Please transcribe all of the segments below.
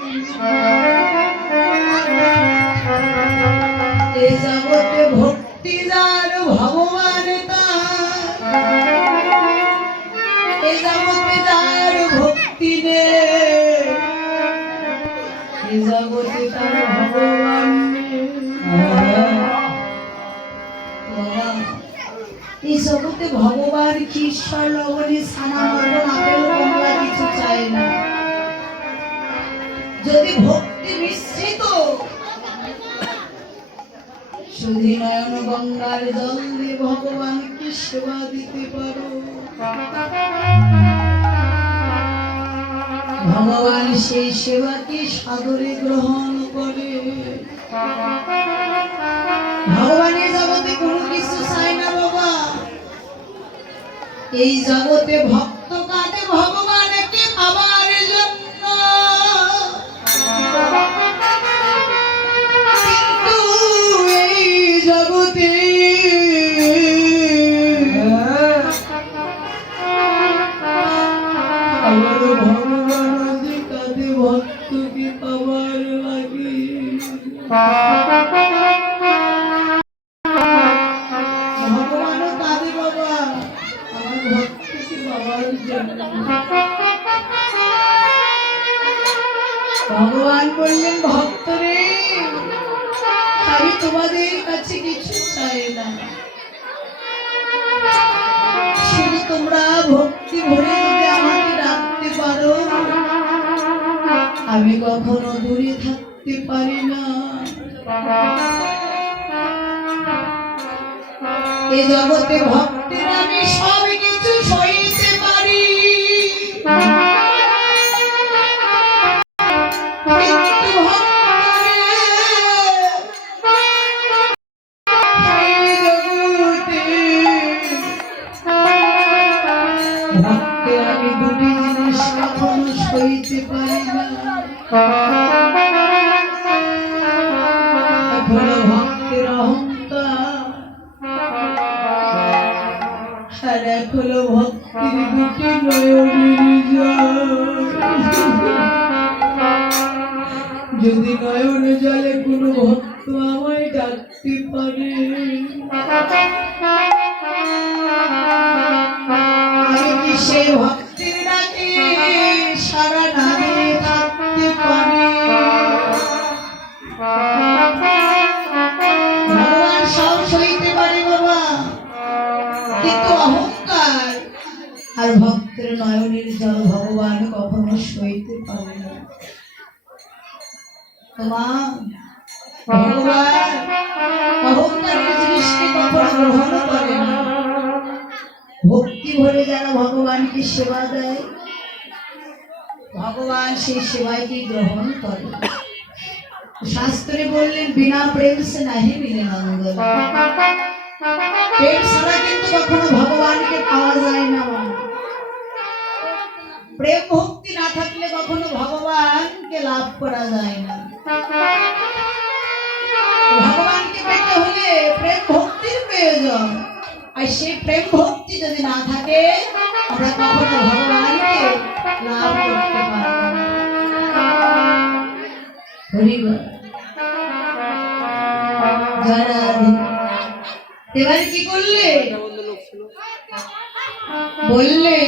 এ জগতে ভক্তি যার ভগবান তার, এ জগতে যার ভক্তি নেই, এ জগতে তার ভগবান নেই। এই জগতে ভগবান কি ঈশ্বর লবণী ছানা মটন আপেল কমলা কিছু চায় না। যদি ভক্তি মিশ্রিত শুধু নয়ন গঙ্গার জল দিয়ে ভগবানকে সেবা দিতে পারো, ভগবান সেই সেবাকে সাদরে গ্রহণ করে। ভগবানের জগতে কোনো কিছু চায় না বাবা। এই জগতে ভক্ত কাঁদে ভগবানকে পাবার জন্য, কিন্তু এই জগতে আমার ভগবান কাঁদে ভক্তকে পাবার লাগে। ভগবানও কাঁদে বাবা আমার ভক্তকে পাবার জন্য। ভগবান বললেন ভক্তরে আমি তোমাদের কাছে কিছু চাই না, শুধু তোমরা ভক্তি ভরে যদি আমাকে ডাকতে পারো আমি কখনো দূরে থাকতে পারি না। এ জগতে ভক্তের আমি সব কিছু সইতে পারি, কিন্তু ভক্তের আমি দুটি জিনিস কখনো সইতে পারি না। ভক্তের অহংকার আর এক হলো ভক্তির দুটি নয়নের জল। যদি নয়ন জলে কোনো ভক্ত আমায় ডাকতে পারে আমি কি সেই ভক্তির ডাকে সারা না দিয়ে থাকতে পারি? ভগবান সব সইতে পারে বাবা, কিন্তু অহংকার আর ভক্তের নয়নের জল ভগবান কখনো সইতে পারে না। ভগবান অহংকারের জিনিসকে কখনো গ্রহণ করে না। ভক্তি ভরে যারা ভগবানকে সেবা দেয় ভগবান সেই সেবাকে গ্রহণ করে। শাস্ত্রে বললেন বিনা প্রেম সে নাহি মিলে নন্দ। প্রেম ছাড়া কিন্তু কখনো ভগবানকে পাওয়া যায় না। প্রেম ভক্তি না থাকলে কখনো ভগবানকে লাভ করা যায় না। ভগবানকে পেতে হলে প্রেম ভক্তির প্রয়োজন, আর সেই প্রেম ভক্তি যদি না থাকে আমরা কখনো ভগবানকে লাভ করতে পারবো না। এবার কি করলে বললে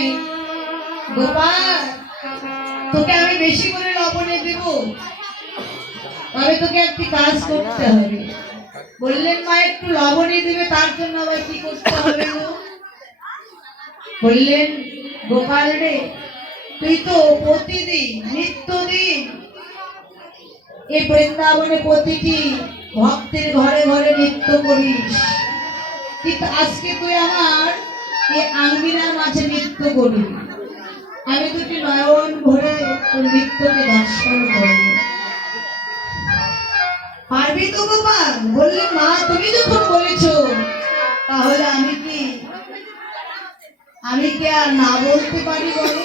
গোপাল তোকে আমি বেশি করে লবণে দেব, তবে তোকে একটি কাজ করতে হবে। বললেন মা একটু লবণে দিবে, তার জন্য আবার কি করতে হবে? বললেন গোপাল রে তুই তো প্রতিদিন নিত্যদিন এই বৃন্দাবনে প্রতিটি ভক্তের ঘরে ঘরে নৃত্য করিস, কিন্তু আজকে তুই আমার এই আঙ্গিনার মাঝে নৃত্য করবি। আমি দুটি নয়ন ভরে তোর নৃত্যকে দর্শন করব, পারবি তো গোপাল? বললেন মা তুমি যখন বলেছ তাহলে আমি কি আর না বলতে পারি বলো?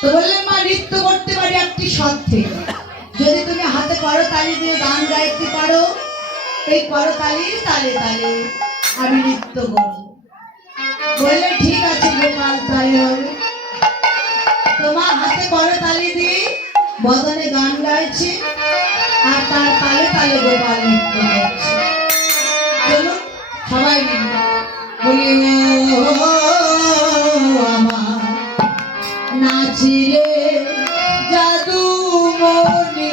তো বললেন মা নৃত্য করতে পারি একটি শর্তে, যদি তুমি হাতে করতালি দিয়ে গান গাইতে পারো এই করতালির তালে তালে আমি নৃত্য করব। বললেন ঠিক আছে গোপাল তাই হবে। তোমার হাতে করতালি দিয়ে বদনে গান গাইছে আর তার তালে তালে গোপাল নৃত্য করছে। চলুন সবাই মিলে বলি ও আমার নাচিরে জাদু মনি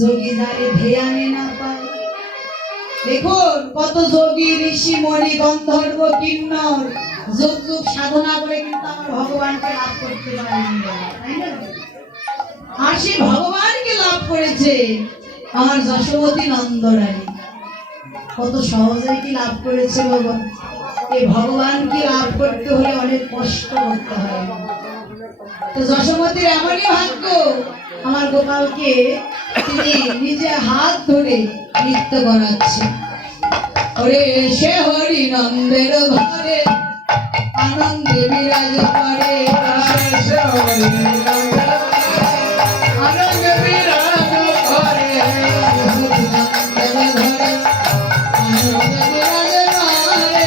যোগী যারে ধ্যানে না পায়। দেখুন কত যোগী ঋষি মণি গন্ধর্ব কিন্নর যুগ যুগ সাধনা করে কিন্তু আমার ভগবানকে লাভ করতে পারেনি, তাই না? আর সে ভগবানকে লাভ করেছে আমার যশোমতী নন্দরানী। কত সহজে কি লাভ করেছে ভগবান। এই ভগবানকে লাভ করতে হলে অনেক কষ্ট করতে হয়। তো যশোমতীর এমনই ভাগ্য, আমার গোপালকে তিনি নিজে হাত ধরে নৃত্য করাচ্ছে। ওরে সে হরি নন্দের ঘরে আনন্দে বিরাজ করে, আনন্দে বিরাজ করে, নন্দের ঘরে আনন্দে বিরাজ করে,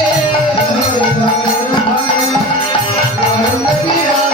আনন্দে বিরাজ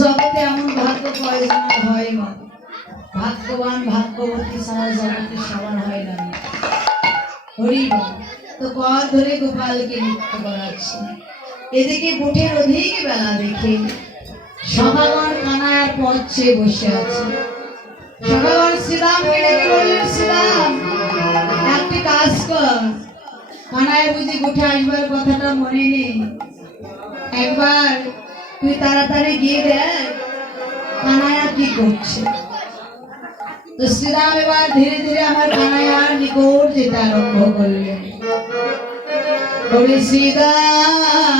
জগতে এমন ভাগ্য কয়জনের হয় না। ভাগ্যবান ভাগ্যবতী সারা জগতে সবার হয় না। হরি তো কর ধরে গোপালকে নৃত্য করাচ্ছে। এদিকে বুটের অধিক বেলা দেখে সভাগণ কানায় পথ চেয়ে বসে আছে। সভাগণ শ্রীরামকে ডেকে বললেন, শ্রীরাম একটি কাজ কর, কানায় বুঝি উঠে আসবার কথাটা মনে নেই। একবার তুই তাড়াতাড়ি গিয়ে দেখ কানায়া কি করছে। তো শ্রীরাম এবার ধীরে ধীরে আমার কানায়ার নিকট যেতে আরম্ভ করলেন। বলে শ্রীরাম